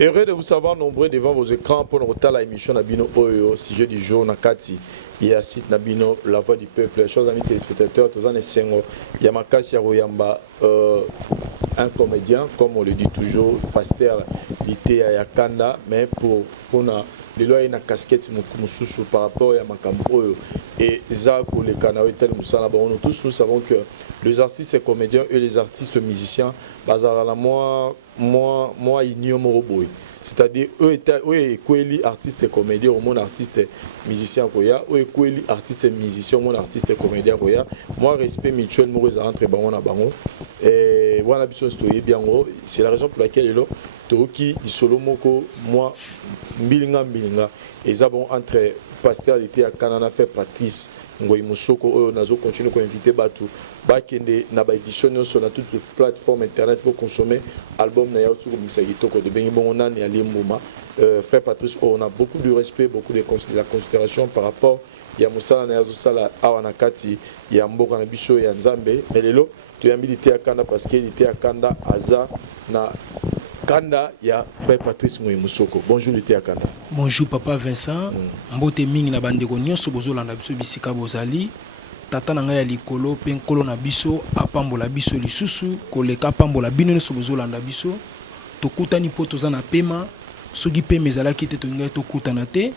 Heureux de vous savoir nombreux devant vos écrans pour notre émission Nabino Oyo, sujet du jour Nakati. Il y a site Nabino, la voix du peuple. Chers amis téléspectateurs, tous en essengo, Yamakasi Yaroyamba, un comédien, comme on le dit toujours, pasteur d'Ité à Yakanda, mais pour les lois une casquette par rapport à Makambo et Zako les Kanawe tel Moussana. Nous tous nous savons que les artistes et comédiens et les artistes musiciens, bazarala moi ignorent. C'est-à-dire eux étaient artistes et comédiens au monde artiste et musicien koya, eux étaient artistes et musiciens au monde artiste et comédien koya. Moi respect mutuel nous entre bango na bango et voilà biso stoye bien gros, c'est la raison pour laquelle là Toki isolo moko moi mbilinga et ça bon entre pasteur était à Canada fait Patrice Ngoyi Musoko oyo nazo continue ko inviter batu bakende na ba édition sur toutes les plateformes internet pour consommer album na yautsu ko misaki toko de bengi bon nani ali mbuma frère Patrice on a beaucoup de respect beaucoup de la considération par rapport ya musala na yautsu sala awana kati ya mboka na biso ya Nzambe mais lelo tu as milité à Canada parce qu'il était à Canada aza na Kanda, il y a frère Patrice Mousoko. Bonjour, Luté Kanda. Bonjour, papa Vincent. Mbote mingi na bandeko nyonso bozolanda biso bisika bozali. Tata na ngai ya likolo pe nkolo na biso apambola biso lisusu koleka apambola bino nyonso bozolanda biso. Tokutani po toza na pema soki pe mezalaki te tongai tokutana te.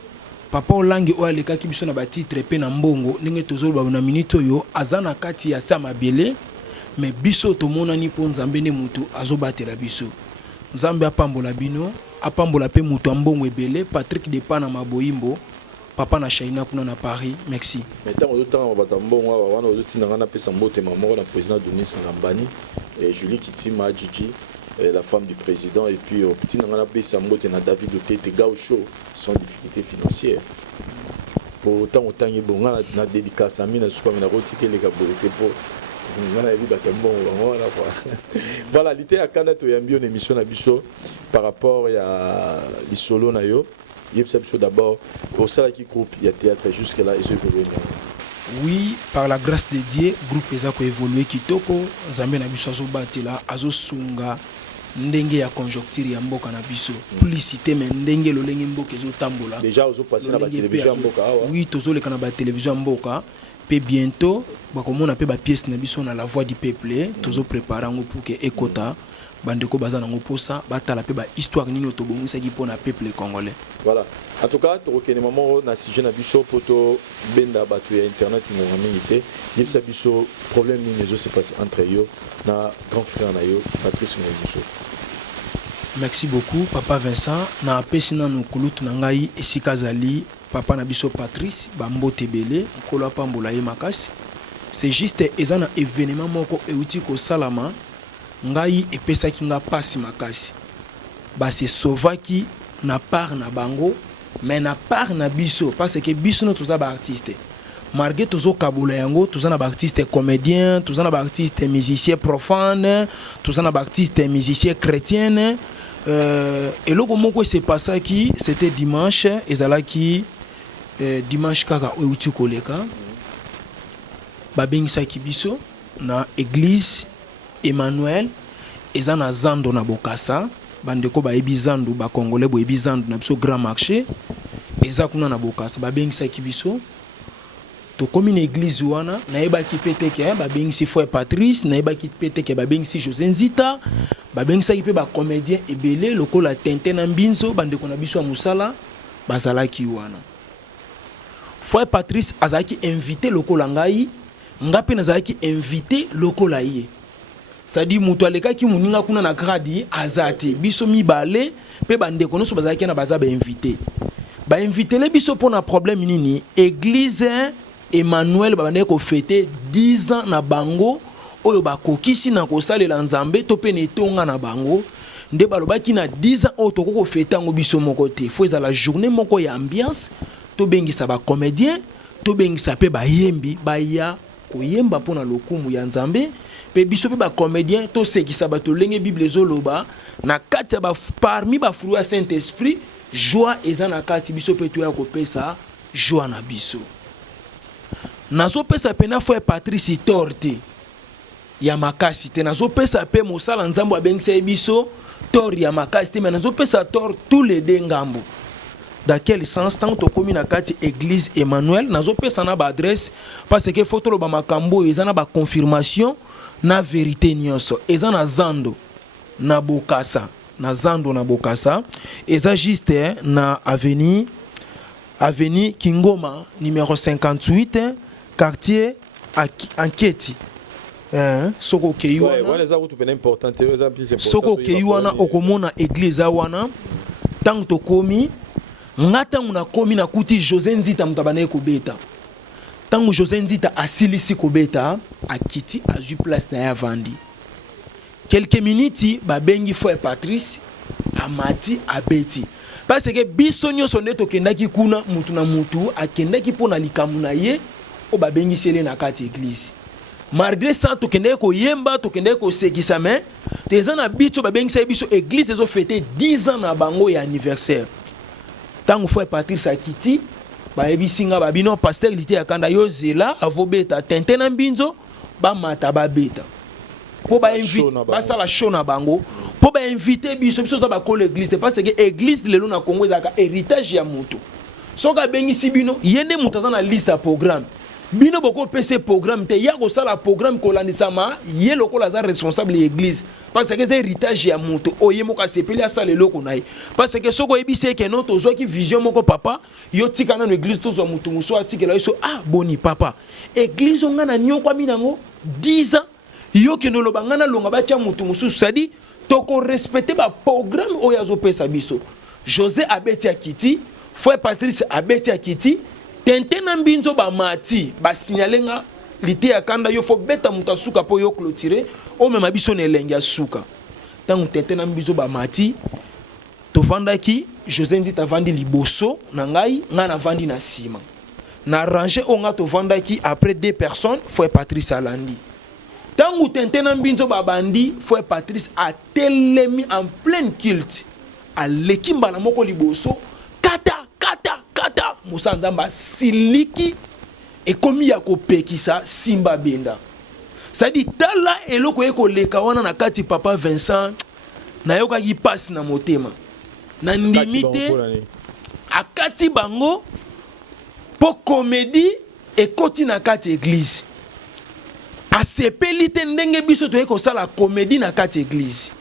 Papa Olangi oyo alekaki biso na batitre pe na mbongo ndenge tozoloba na minute oyo aza na kati ya sa mabele mais biso tomonani po Nzambe ne mutu azobatela biso. Nzambe apambola bino, apambola pe mutu ambongo ebele, Patrick Depana Maboyimbo, papa na Shaina kuna na Paris. Merci. Maintenant on temps batambongo wana ozotinanga na pesa mbote mamo na président Denis Ngambani et Julie Kitima Gigi la femme du président et puis petit nanga na pesa mbote na David Otete Gaucho sans difficulté financière. Pour autant autant yebonga na dédicace à mina suka mina rotike les gabolete pour voilà, l'idée à Canada, il y a une émission par rapport à l'isolo nayo. Il y a d'abord au sein qui groupe, il y a théâtre jusque là et je veux venir. Oui, par la grâce de Dieu, groupe Ezako évolué kitoko, Nzambe na biso azobatela azosunga ndenge ya conjoncture ya mboka na biso. Publicité mais ndenge lolenge mboka ezotambola. Déjà ozo passer na ba télévision mboka awa. Oui, tozoleka na ba télévision mboka. Pe bientôt bakomona pe ba pièce na biso na la voix du peuple tozo préparer ngo pour que ekota bandeko bazana ngo posa batala pe ba histoire nini otobongisa ki pona peuple congolais. Voilà. En tout cas, tokene maman na sujet na biso poto benda batu ya internet ngo minité, yebisa biso problème nini zo se passe entre yo na grand frère na yo Patrice Ngoyiso. Merci beaucoup papa Vincent na pesina no kulutu na ngai esika zali papa na biso Patrice bambote belé nkolo pambola ye makasi. C'est juste ezana événement moko euti ko salama ngai epesaki nga pasi makasi ba se sauvaki na part na bango mais na part na biso parce que biso no toza ba artiste malgré tozo kabola yango toza na ba artiste comédien toza na ba artiste musicien profane toza na ba artiste musicien chrétien et loko moko s'est passé qui c'était dimanche ezalaki dimanche kaka euti koleka babengisaki biso na église Emmanuel eza na zando na Bokassa bandeko bayebi zando ba congolais boyebi zando na biso grand marché eza kuna na Bokassa babengisaki biso tokomi na église wana nayebaki pete ke babengisi frère Patrice nayebaki pete ke babengisi José Nzita babengisaki pe ba comédien ebele lokola Tintin na Mbinzo bandeko na biso ya musala bazalaki wana. Frère Patrice azalaki invité lokola ngai ngapi nazalaki invité lokola ye. C'est-à-dire mutu alekaki muninga kuna na gradi azati biso mibale pe bandeko noso bazalaki na baza ba invité. Ba invité le biso pona problème nini église Emmanuel bandeko fêter 10 ans na bango oyo bakokisi na kosalela Nzambe to pe netonga na bango nde balobaki na 10 ans oyo tokoko fêter ngo biso moko te. Faut za la journée moko ya ambiance to bengisa ba comédien to bengisa pe ba yembi ba ya koyemba pona lokumu ya Nzambe pe biso pe ba comédien to sekisa ba to lenge bible zoloba na kati ba parmi ba fruit ya Saint-Esprit joie eza na kati biso pe to ya kopesa joie na biso. nazopesa pena frère Patrice torte ya makasi te, nazopesa pe mosala nzambo abengisa biso tor ya makasi te, mais nazopesa tor tous les deux ngambo. Dans quel sens? Tant que komi na kati église Emmanuel nazopesa na ba adresse parce que faut tolo ba makambo ezana ba confirmation na vérité nyonso ezana zando na bokasa eza juste na avenue Kingoma numéro 58 quartier Anketi. Soko keiwana okomona église wana tant to komi ngata muna komi na kuti José Nzita mutabane kobeta tangu José Nzita asilisi kobeta akiti azu place na ya vandi quelques minutes babengi frère Patrice amati abeti parce que biso nyonso nde tokendaki kuna mutu na mutu akendaki pona likamu na ye o babengi sele na kati église malgré ça tokendaki koyemba tokendaki kosekisa mais teza na biso babengi biso église ezo fêter 10 ans na bango ya anniversaire. Tango frère Patrice akiti bayebisinga babino pasteur lité yakanda yo zela avobeta tente na mbinzo bamata babeta po ba invite basala show na bango po ba inviter biso to ba ko l'église parce que église lelo na Congo ezaka héritage ya mutu soka bengisi bino yende mutu na liste ya programme bino boko PC programme te ya ko sala programme ko landisama ye loko la responsable l'église parce que c'est héritage ya mutu oye moko asepeli asala loko nayi parce que soko ebise ke no tozo ki vision moko papa yo tika na l'église tozo mutu muso atikela yo ah boni papa église onga na nyokwa minango 10 ans yo ke no lobanga na longa ba tia mutu muso sadi to ko respecter ba programme oya zo pesa biso José abeti akiti frère Patrice abeti akiti tente na mbinzo ba mati ba signalenga lité ya kanda yo fo beta muta suka po yo clôturer o mema biso ne lenga suka tangu tente na mbinzo ba mati to vandaki José Nzita vandi liboso na ngai nga na vandi na sima na ranger onga to vandaki après 2 personnes frère Patrice alandi tangu tente na mbinzo ba bandi frère Patrice a telemi en plein culte a lekimba na moko liboso kata Moussa Nzamba siliki et komi ya kopekisa simba benda ça dit tala eloko eko leka wana na kati papa Vincent na yoka ki passe na motema na ndimite akati bango po comédie et koti na kati église asepeli te ndenge biso to eko sala comédie na kati église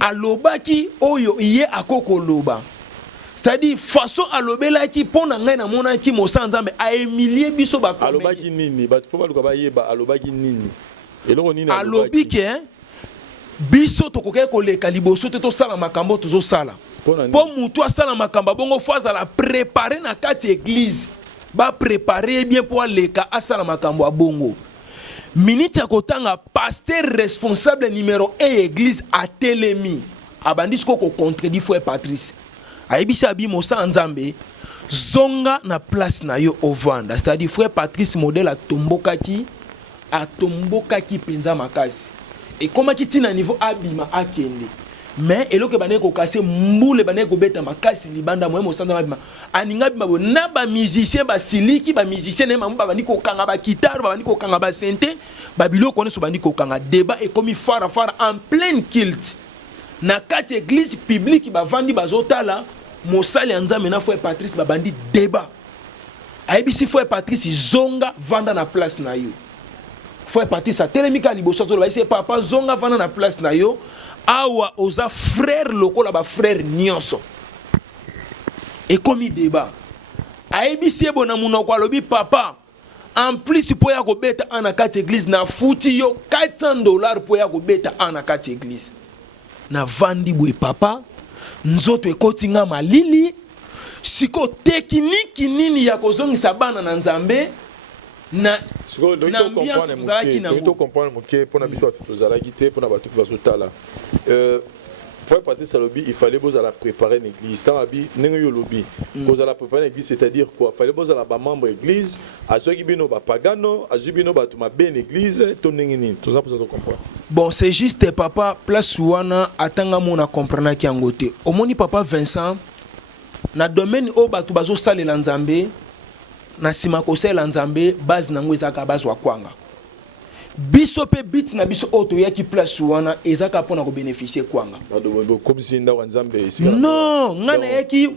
alobaki oyo iye akoko loba. C'est-à-dire façon alobela ki pona ngai na mona ki Mosa Nzambe a humilié biso ba comédie. Alobaki nini? Ba faut pas luka ba yeba alobaki nini? Eloko nini alobaki ke biso to koke ko leka liboso te to sala makambo to zo sala. Po mutu asala makambo bongo faza la préparer na kati église. Ba préparer bien pour leka asala makambo a bongo. Minute ya kotanga pasteur responsable numéro 1 église a telemi. Abandis ko contredit frère Patrice. Aibisi abi Mosa Nzambe zonga na place na yo ovanda c'est-à-dire frère Patrice modèle a tombokaki penza makasi et comment ki tina niveau abima akende mais eloko bane ko kasser mbule bane ko beta makasi libanda mo Mosa Nzambe abima aninga bima bo na ba musicien ba siliki ba musicien na mamba bani ko kanga ba guitare bani ko kanga ba synthé ba biloko ne so bani ko kanga débat et comme fara en plein culte na kati église publique ba vandi bazotala Mosali Nzambe na frère Patrice babandi débat. Aibisi frère Patrice zonga vanda na place na yo. Frère Patrice a telemika liboso zo ba ise papa zonga vanda na place na yo. Awa oza frère lokola ba frère nyonso. Et comme débat. Aibisi bona munoko alobi papa en plus po ya ko beta ana kati église na futi yo $400 po ya ko beta ana kati église. Na vandi boy papa nzoto ekotinga malili siko tekniki nini ya kozongisa bana na Nzambe na ambiance tozalaki na to comprendre moké pona biso tozalaki te pona batu bazotala frère Patrice Alobi il fallait vous la préparer une église tant abi ndenge yo lobi vous la préparer une église c'est-à-dire quoi fallait vous la ba membre église azoki bino ba pagano azubino ba tuma ben église to ndenge nini to ça pour ça comprendre. Bon, c'est juste papa place wana atanga mona comprendre ki angote. Omoni papa Vincent na domaine o batu bazo salela Nzambe na sima kosala nzambe base nango ezaka base wa kwanga biso pe bit na biso oto yaki place wana ezaka pona ko bénéficier kwanga comme si nda nzambe non ngana yaki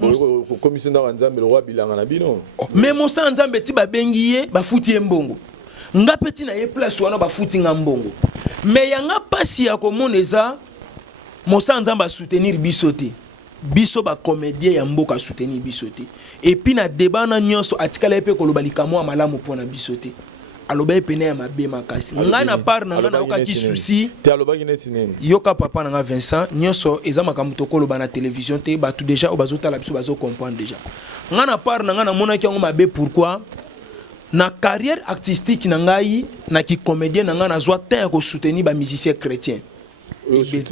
comme si nda nzambe le roi bilanga na bino mais mosa nzambe ti ba bengiye ba futi mbongo nga peti na ye place wana ba futi nga mbongo mais yanga pasi ya komona eza mosa nzambe soutenir biso te biso ba comédien ya mboka soutenir biso te et puis na débat na nyonso atikala pe koloba likamo ya malamu pona biso te aloba pene ya mabe makasi nga na part na nga na okaki souci te aloba kineti nini yoka papa na nga Vincent nyonso eza makambo to koloba na télévision te ba tout déjà bazotala biso bazo comprendre déjà nga na part na nga na mona ki ngo mabe pourquoi na carrière artistique na ngai na ki comédien na nga na zwa temps ko soutenir ba musicien chrétien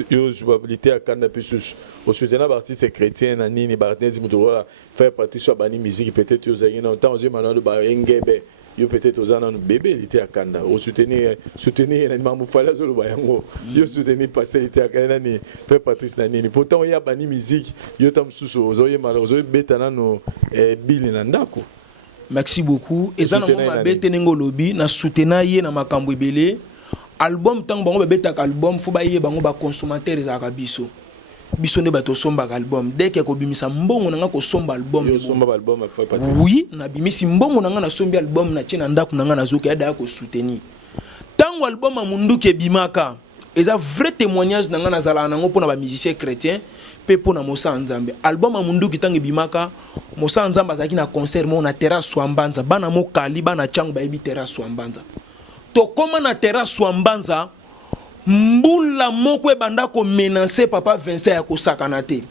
yo subabilité à kanda pesus au soutenir artiste chrétien na nini ba artiste mutola faire partie sur bani musique peut-être yo zengina autant aux manuel ba ngebe yo peut-être aux anan bébé était à kanda au soutenir na mamu fala zo ba yango yo soutenir passer était à kanda ni faire partie na nini pourtant ya bani musique yo tam suso zo yema zo betana no bill na ndako. Merci beaucoup et ça na ma bete nengo lobby na soutenir ye na makambo ebele album tant bango beta album faut ba ye bango ba consommateur ezaka biso biso ne bato somba album dès que ko bimisa mbongo na nga ko somba album yo somba album oui na bimisi mbongo na nga na sombi album na tina ndako na nga na zoka ya ko soutenir tango album amundu ke bimaka eza vrai témoignage na nga na zala na ngo pona ba musicien chrétien pe pona mosa nzambe album amundu ki tangi bimaka mosa nzambe azaki na concert mo na terrasse Wambanza bana mo kali bana changu ba ibi terrasse Wambanza to koma na terrasse Wambanza mbula moko ebanda ko menacer papa Vincent ya ko sakana te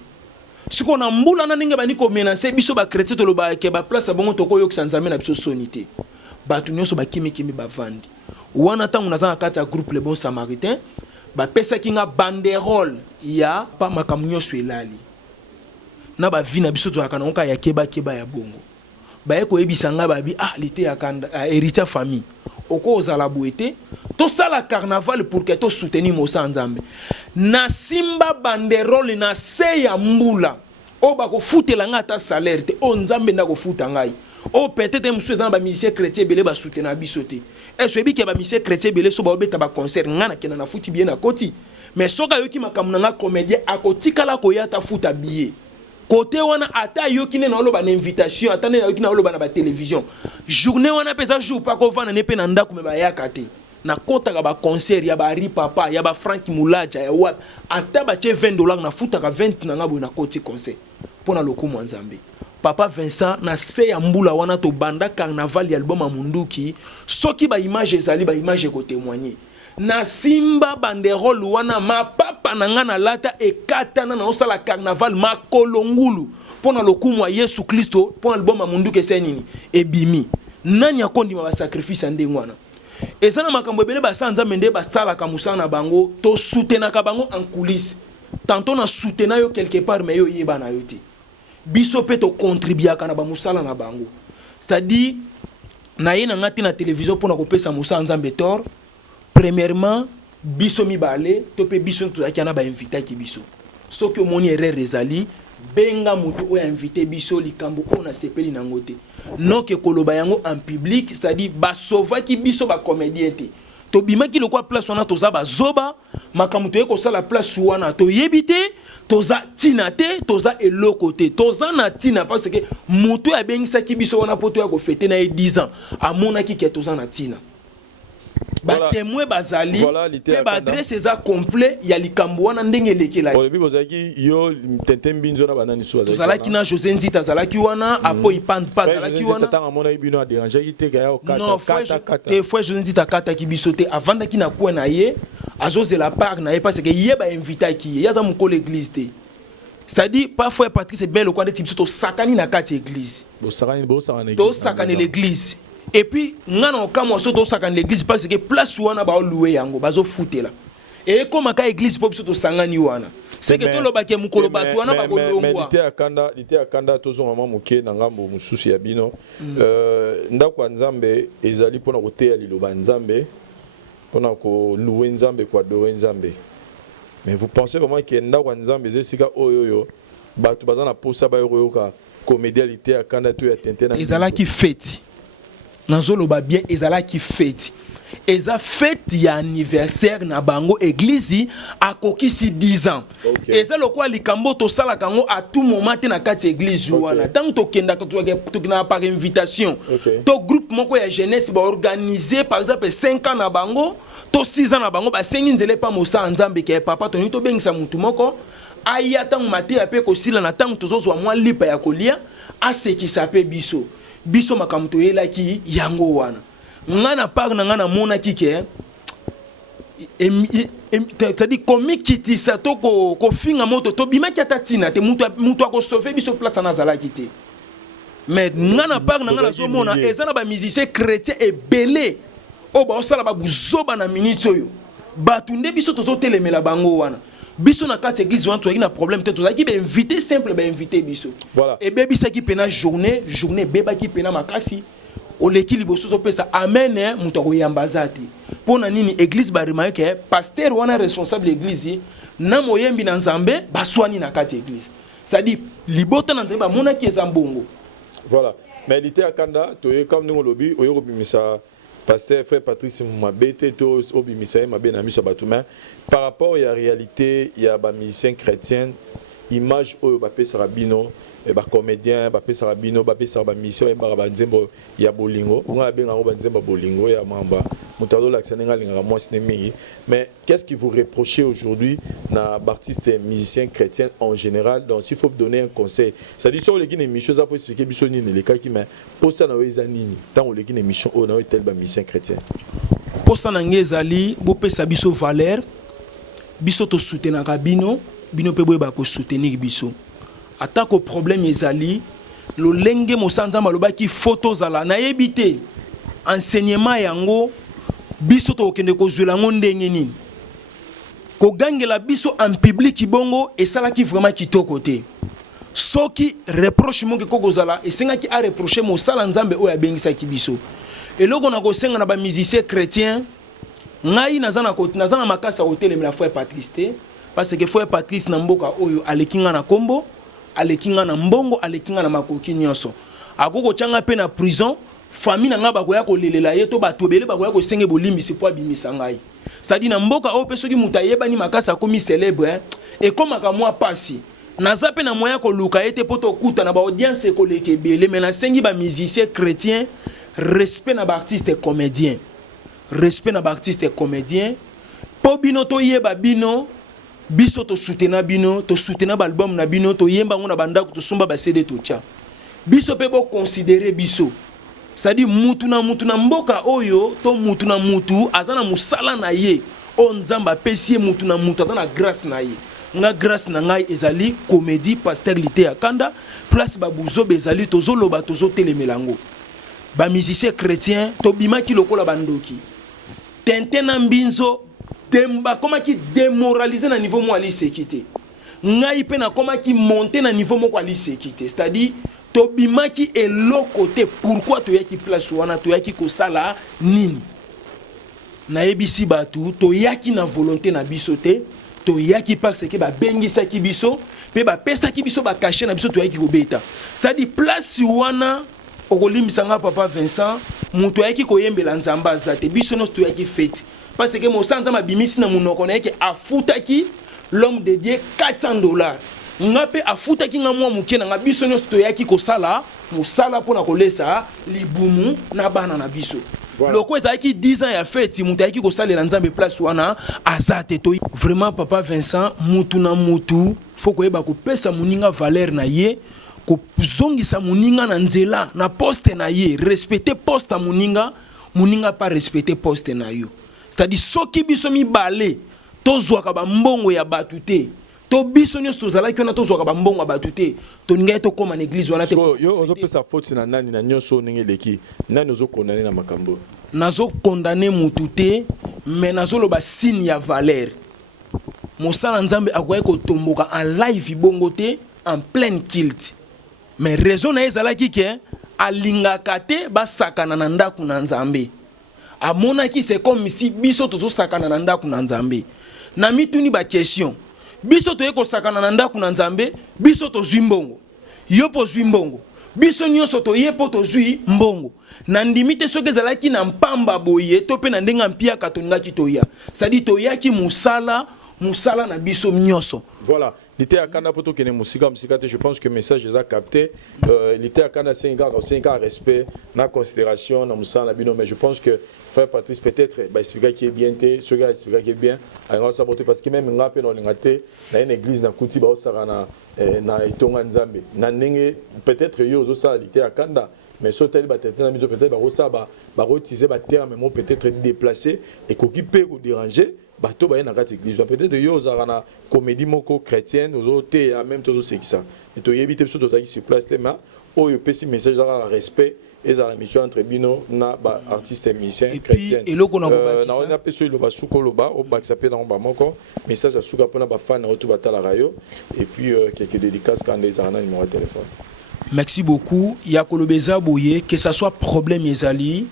siko na mbula na ninga bani ko menacer biso ba chrétien to loba ke ba place bongo to ko yokisa nzambe na biso sonité batu nyonso ba kimi bavandi wana tangu naza na kati ya groupe Le Bon Samaritain ba pesa kinga banderole ya pa makamu nyonso elali na ba vi na biso to akana onka ya keba ya bongo ba eko ebisanga ba bi lité ya kanda héritier famille oko ozala boete to sala carnaval pour que to soutenir mosa nzambe na simba banderole na se ya mbula o ba ko futela nga ta salaire te o nzambe ndako futa ngai o peut-être monsieur dans ba musicien chrétien belé ba soutenir biso te est-ce que ba musicien chrétien belé so ba obeta ba concert nga na kena na futi bien na koti mais soka yoki makamuna nga comédien akotikala ko yata futa billet côté wana ata yoki ne na oloba na invitation ata ne yoki na oloba na ba télévision journée wana pesa jour pa ko vana ne pe na ndako me ba yakate na kota ka ba concert ya ba ri papa ya ba Frank Mulaja ya wat ata ba che $20 na futa ka 20 na ngabo na koti concert pona lokumu nzambe papa Vincent na se ya mbula wana to banda carnaval ya album amunduki soki ba image ezali ba image ko témoigner na simba banderole wana ma papa na nga na lata ekatana na osala carnaval makolongulu pona lokumu ya Yesu Kristo pona album amunduki esenini ebimi nani akondima ba sacrifice ande ngwana eza na makambo ebele ba sanza mende ba stala ka musana bango to soutenaka bango en coulisses tantôt na soutena yo quelque part mais yo yeba na yo te biso pe to contribuaka na ba musala na bango c'est-à-dire na ye na ngati na télévision pona ko pesa musa nzambe tor premièrement biso mibale to pe biso to akana ba invité ki biso soki omoni erreur ezali benga mutu o invité biso likambo ona sepeli na ngote non que koloba yango en public c'est-à-dire ba sauva ki biso ba comédien te to bimaki le quoi place wana toza ba zoba makamuto eko sala place wana to yebite toza tina te toza eloko te toza na tina parce que mutu ya bengisa ki biso wana poto ya ko fêter na 10 ans amona ki ke toza na tina ba témoin bazali pe ba adresse eza complet ya likambo wana ndenge lekela au début bozaki yo Tentembinzo na banani so tozalaki na José Nzita zalaki wana apo ipand pas zalaki wana tanga mona ibino a déranger ki te ga ya kata te fois José Nzita kata ki bisote avant ki na kwa na ye azoze la part na ye parce que ye ba invité ki ya za mukolo église te c'est-à-dire parfois Patrice ben le quoi de type to sakani na kati église bo sakani to sakani l'église. Et puis, nous avons quand l'église parce que place où on a loué yango bazo foutela. Et comme à l'église pop surtout sangani wana. C'est que tout le baké mukolo batu wana ba kolongwa. Mais l'ité akanda tozo maman muke na ngambo mususu ya bino. Ndako nzambe ezali pona koteya liloba nzambe pona ko louer nzambe ko adorer nzambe. Mais vous pensez vraiment que ndako nzambe ezesika oyoyo batu bazana posa ba yoka comédialité akanda to ya tentena. Ezala ki fête. nazoloba bien ezalaki fête eza fête ya anniversaire na bango église akokisi 10 ans eza lokwa likambo tosala kango à tout moment te na kati église wana tant tokenda tokina par invitation to groupe moko ya jeunesse ba organiser par exemple 5 ans na bango to 6 ans na bango ba sengi nzele pa mosa nzambe ke papa toni to bengisa mutu moko aya tant mate ya pe ko sila na tant tozozwa mwa lipa ya kolia asekisa pe biso makambo toyelaki yango wana ngana par na ngana mona kike c'est-à-dire komikiti sa to ko finga moto to bimaki atatina te mutu ako sauver biso place na zala kité mais ngana par na ngana so mona eza na ba musicien chrétien ebele o ba osala ba buzoba na minute oyo batunde biso tozo telemela bango wana biso na kati église wana to na problème te tozaki ba invité simple ba invité biso voilà et bebi sa ki pena journée beba ki pena makasi oleki liboso to pesa amen mutu ko yambazati pona nini église ba remarque pasteur wana responsable église na moyembi na nzambe baswani na kati église c'est-à-dire libota na nzambe mona ki ezambongo voilà mais l'ité akanda to comme nous lobi oyo bimisa pasteur frère Patrice Mabete to obimisa mabe na miso batuma par rapport à la réalité il y a ba musicien chrétien image oyo ba pesa rabino et ba comédien ba pesa rabino ba pesa ba musicien ba nzembo ya bolingo nga benga ngo ba nzembo bolingo ya mamba mutalo l'accent linga moi cinémi mais qu'est-ce que vous reprochez aujourd'hui na artistes et musiciens chrétiens en général donc s'il faut donner un conseil ça dit sur les guinées émission ça pour expliquer biso ni les cas qui mais pour ça na weza nini tant les guinées émission on a tel ba musicien chrétien pour ça na ngezali bo pesa biso valeur biso to soutenir bino pe boyeba ko soutenir biso atako problème ezali lo lenge mosanza maloba ki photos ala na yebité enseignement yango biso to kende ko zwela ndenge nini ko gangela biso en public bongo et sala ki vraiment kitoko te soki reproche monge ko kozala et senga ki a reprocher mo sala nzambe o ya bengisa ki biso et loko na ko senga na ba musicien chrétien ngai nazana makasa hotel la frère Patrice parce que frère Patrice na mboka oyo alekinga na kombo alekinga na mbongo alekinga na makoki nyonso akoko changa pe na prison famille nga bakoya ko lelela ye to batobele bakoya ko senge bolimbisi po abimisa ngai c'est-à-dire na mboka oyo peso ki mutayeba ni makasa komi célèbre et comme aka moi pasi naza pe na moya ko luka ete poto kuta na ba audience ko lekebele mais na sengi ba musicien chrétien respect na ba artiste comédien respect na ba artiste comédien po bino to yeba bino biso to soutenir bino to soutenir ba album na bino to yemba ngona banda ko to sumba ba CD to tia biso pe bo considérer biso c'est-à-dire mutu na mboka oyo to mutu na mutu azana musala na ye o nzamba pesie mutu na mutu azana grâce na ye nga grâce na ngai ezali comédie pasteur lité ya kanda place ba buzo bezali tozoloba tozotelemelango ba musicien chrétien to bimaki lokola bandoki tente na mbinzo demba koma ki démoraliser na niveau mo ali sécurité ngai pe na koma ki monter na niveau moko ali sécurité c'est-à-dire to bimaki eloko te pourquoi to yaki place wana to yaki ko sala nini na ebisi batu to yaki na volonté na biso te to yaki parce que ba bengisa ki biso pe ba pesa ki biso ba cacher na biso to yaki ko beta c'est-à-dire place wana okolimisanga papa Vincent muto yaki ko yembela nzamba zate biso no to yaki fête parce que mo sanza mabimisi na munoko na yake afutaki l'homme de Dieu $400 ngape afutaki nga mwa muke na biso no to yaki ko sala musala pona ko lesa libumu na bana na biso loko ezaki 10 ans ya fête muto yaki ko salela nzambe place wana azate to vraiment papa Vincent mutu na mutu faut ko yeba ko pesa muninga valeur na ye ko zongisa muninga na nzela na poste na ye respecter poste muninga pas respecter poste na yo c'est-à-dire soki biso mi balé tozwaka ba mbongo ya batute to biso nyos tozalaki na tozwaka ba mbongo ya batute to ninga to koma na église wana te yo ozo pesa faute na nani na nyoso ninge leki nani ozo condamner na makambo nazo condamner mutute mais nazo loba signe ya valeur mosala nzambe akoye ko tomboka en live bongo te en plein culte mais raison na ezalaki ke alingaka te basakana na ndaku na nzambe amonaki c'est comme si biso tozo sakana na ndaku na nzambe na mituni ba question biso toye ko sakana na ndaku na nzambe biso to zwimbongo yo po zwimbongo biso nyonso toye po tozwi mbongo na ndimi te soki ezalaki na mpamba boye to mpe na ndenge mpiaka tolingaki toya sadi toyaki musala na biso nyonso. Voilà, l'été à Kanda pour tout qui est musika, je pense que le message est capté. L'été à Kanda c'est un respect, na considération, na musala na bino, mais je pense que frère Patrice peut-être expliquer qui est bien, ce gars expliquer qui est bien, parce que même nga pe na lingate na une église na kuti ba osara na itonga nzambe. Na ndenge peut-être yo zo ça l'été à Kanda. Mais sur tel peut-être ba rotiser ba terme mais peut-être déplacer et qui peut vous déranger bateau ba na kati église peut-être yo za comédie moko chrétienne aux autres même tous c'est ça et to éviter surtout to sur place tema o yo petit message à respect et za la mission entre bino na ba artiste et musicien chrétien et loko na na on a peso lo ba suko lo ba o ba s'appelle dans ba moko message à suka pona ba fan na to batala rayo et puis quelques dédicaces quand les arna numéro de téléphone. Merci beaucoup. Yakolobeza boye que ça soit problème ezali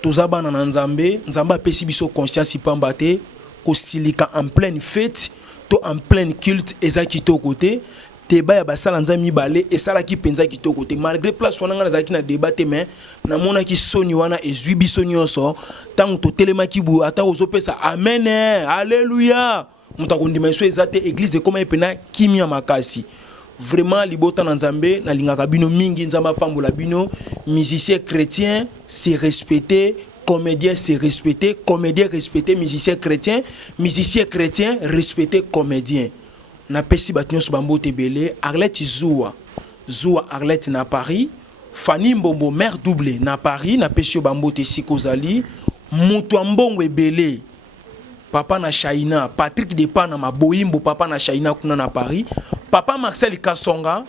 tozaba na nzambe nzamba pesi biso conscience pambate ko silika en pleine fête to en pleine culte ezaki to côté débat ya basala nzami balé et sala ki penza ki to côté malgré place wana ngala zaki na débat mais na mona ki soni wana ezui biso nyonso tango to telema ki bu ata ozopesa amen alléluia mutakondima so ezate église comme epena kimia makasi. Vraiment libota na nzambe na lingaka bino mingi nzamba pambola bino musicien chrétien c'est respecté comédien c'est respecté comédien respecté musicien chrétien respecté comédien na pesi batnyos bambo tebele Arlette Zoua Arlette na Paris Fanny Mbombo mère doublée na Paris na pesi bambo te sikozali mutu mbongo ebele papa na China Patrick Depa na maboyimbo papa na China kuna na Paris papa Marcel Kasonga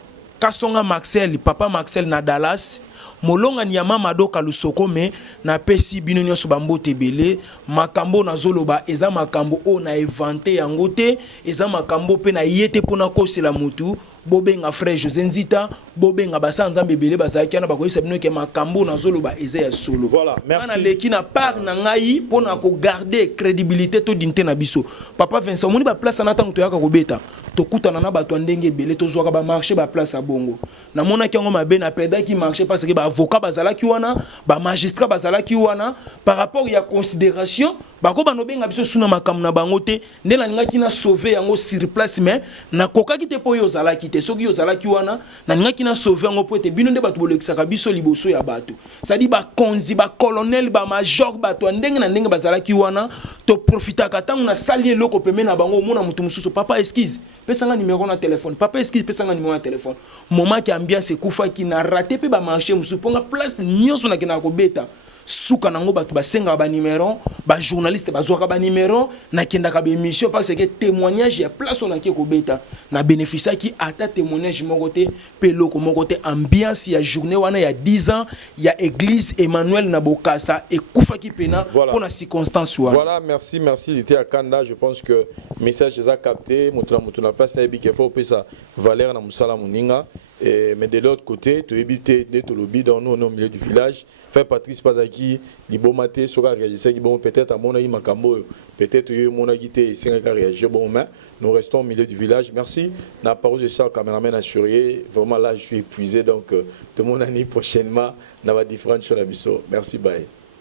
Marcel papa Marcel na Dallas molonga nyama madoka lusoko me na pesi bino nyonso bambo tebele makambo na zoloba eza makambo o na inventé yango te eza makambo pe na yete pona kosela mutu bobenga frère José Nzita bobenga basa nzambe bele bazaki na bakoyisa bino ke makambo na zoloba eza ya solo. Voilà, merci. Na leki na part na ngai pona ko garder crédibilité to dinte na biso papa Vincent moni ba place na tango to yaka kobeta tokutana na bato ndenge bele tozwaka ba marché ba place a bongo na mona ki ngo mabe na peda ki marché parce que ba avocat bazalaki wana ba magistrat bazalaki wana par rapport ya considération bako banobenga biso suna makambo na bango te nde na ngaki na sauver yango sur place mais na kokaki te po yo zalaki te soki yo zalaki wana na ngaki na sauver yango po te bino nde bato bolekisaka biso liboso ya bato ça dit ba konzi ba colonel ba major bato ndenge na ndenge bazalaki wana to profitaka tango na sali eloko peme na bango mona mutu mususu papa excuse pesanga numéro na téléphone papa excuse pesanga numéro na téléphone moment ki ambiance ekufa ki na raté pe ba marché mususu ponga place nyonso na kina ko beta suka nango batu basenga ba numéro ba journaliste bazwaka ba numéro na kendaka ba émission parce que témoignage ya place on a ki ko beta na bénéficia ki ata témoignage moko te pe loko moko te ambiance ya journée wana ya 10 ans ya église Emmanuel na Bokassa ekufa ki pena pour la circonstance wana. Voilà, merci il était à Kanda, je pense que message les a capté mutuna place ebi qu'il faut ça Valère na musala muninga. Mais de l'autre côté, tu évites de lobby dans nous au milieu du village. Frère Patrice Pazaki, Libomate, Sora réagissait, bon, peut-être à mon avis, Makambo, peut-être mon agité, Sénégal réagir, bon, mais nous restons au milieu du village. Merci. La parole de ça, caméraman assuré. Vraiment là, je suis épuisé, donc, tout le monde année prochainement, on va différentes choses à Bissau. Merci, bye.